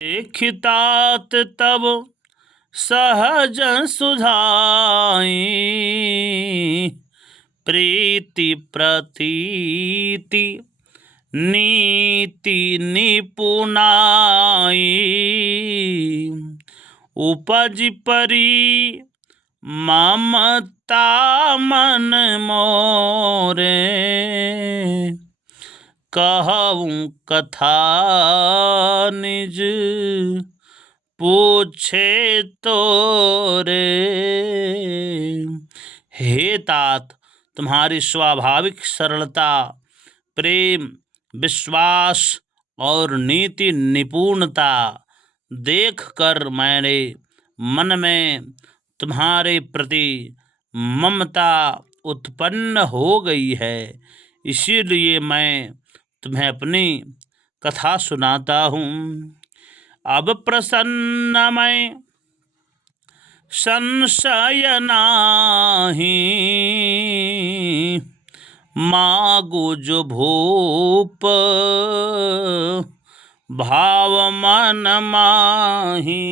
देखितात तब सहज सुधाई, प्रीति प्रतीति नीति निपुनाई, उपज परी ममता मन मोरे, कहूँ कथा निज पूछे तोरे। हे तात, तुम्हारी स्वाभाविक सरलता, प्रेम, विश्वास और नीति निपुणता देखकर मैंने मन में तुम्हारे प्रति ममता उत्पन्न हो गई है। इसीलिए मैं तुम्हें अपनी कथा सुनाता हूँ। अब प्रसन्न मैं संशय नाही, मागो जो भूप भाव मन माही,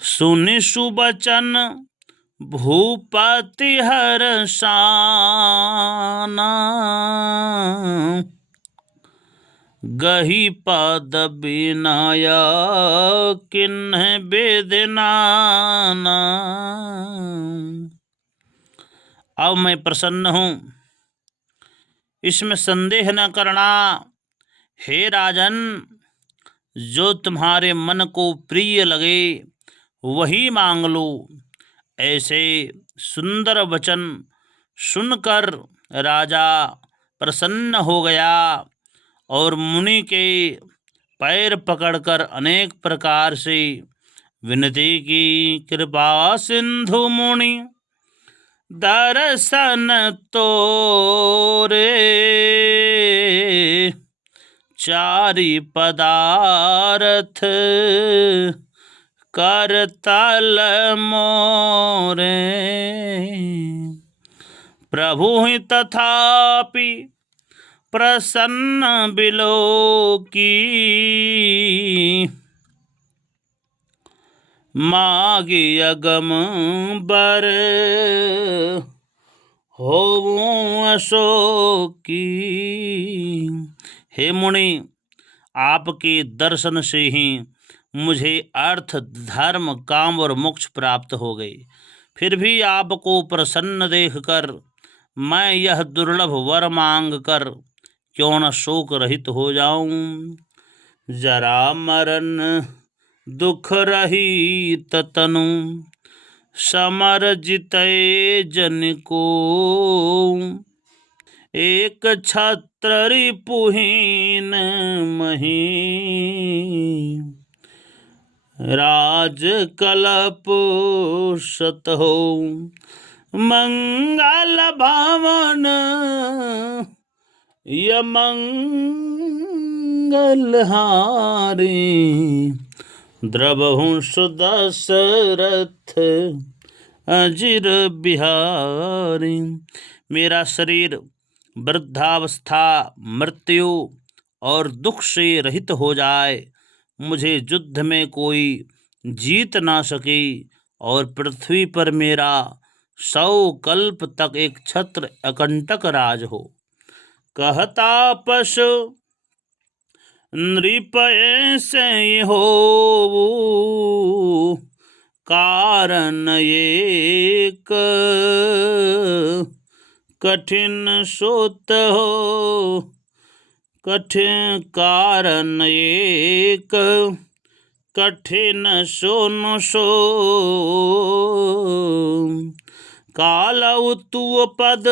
सुनि सुबचन भूपति हर्षाना, गही पद विनय किन्ह वेदनाना। अब मैं प्रसन्न हूँ, इसमें संदेह न करना। हे राजन, जो तुम्हारे मन को प्रिय लगे वही मांग लो। ऐसे सुंदर वचन सुनकर राजा प्रसन्न हो गया और मुनि के पैर पकड़कर अनेक प्रकार से विनती की। कृपा सिंधु मुनि दर्शन तोरे, चारि पदार्थ करतल मोरे, प्रभु ही तथापि प्रसन्न बिलोकी, मागे अगम बर होवूं अशोकी। हे मुनि, आपके दर्शन से ही मुझे अर्थ, धर्म, काम और मोक्ष प्राप्त हो गए। फिर भी आपको प्रसन्न देखकर मैं यह दुर्लभ वर मांग कर क्यों न शोक रहित हो जाऊं। जरा मरण दुख रहित तनु, समर जितै जन को, एक छत्र रिपुहीन मही, राज कलप सत हो, मंगल भवन यमंगल हारी, द्रवहु सुदशरथ अजिर बिहारी। मेरा शरीर वृद्धावस्था, मृत्यु और दुख से रहित हो जाए, मुझे युद्ध में कोई जीत ना सके और पृथ्वी पर मेरा 100 कल्प तक एक छत्र अकंटक राज हो। कहता पशु नृप ऐसे हो, कारण एक कठिन सोत हो, कठिन कारण एक कठिन सोन सो, कालउ तू पद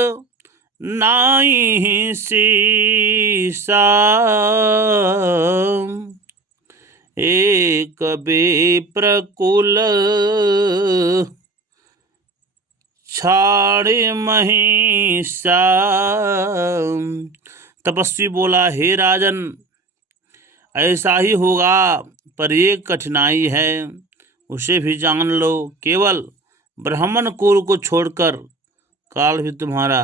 नाई सीसा, एक बेप्रकुल छाड़े महिषा। तपस्वी बोला, हे राजन, ऐसा ही होगा, पर एक कठिनाई है, उसे भी जान लो। केवल ब्राह्मण कुल को छोड़कर काल भी तुम्हारा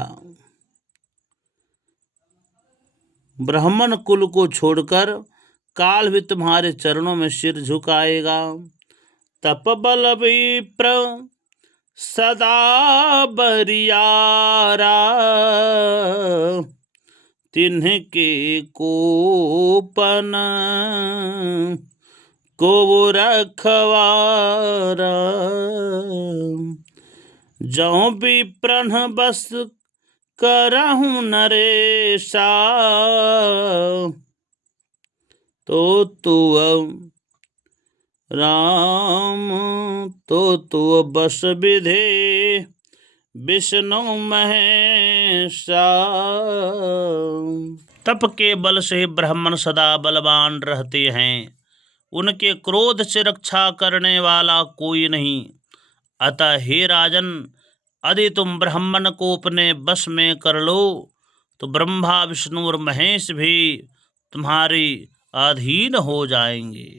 ब्राह्मण कुल को छोड़कर काल भी तुम्हारे चरणों में सिर झुकाएगा। तप बल विप्र सदा बरियारा, तिन्हके कोपन को रखवारा। जौं विप्रन बस करहूँ नरेशा, तो तू राम तो तू बस विधे विष्णु महेशा। तप के बल से ब्राह्मण सदा बलवान रहते हैं, उनके क्रोध से रक्षा करने वाला कोई नहीं। अतः हे राजन, यदि तुम ब्राह्मण को अपने बस में कर लो तो ब्रह्मा विष्णु और महेश भी तुम्हारे अधीन हो जाएंगे।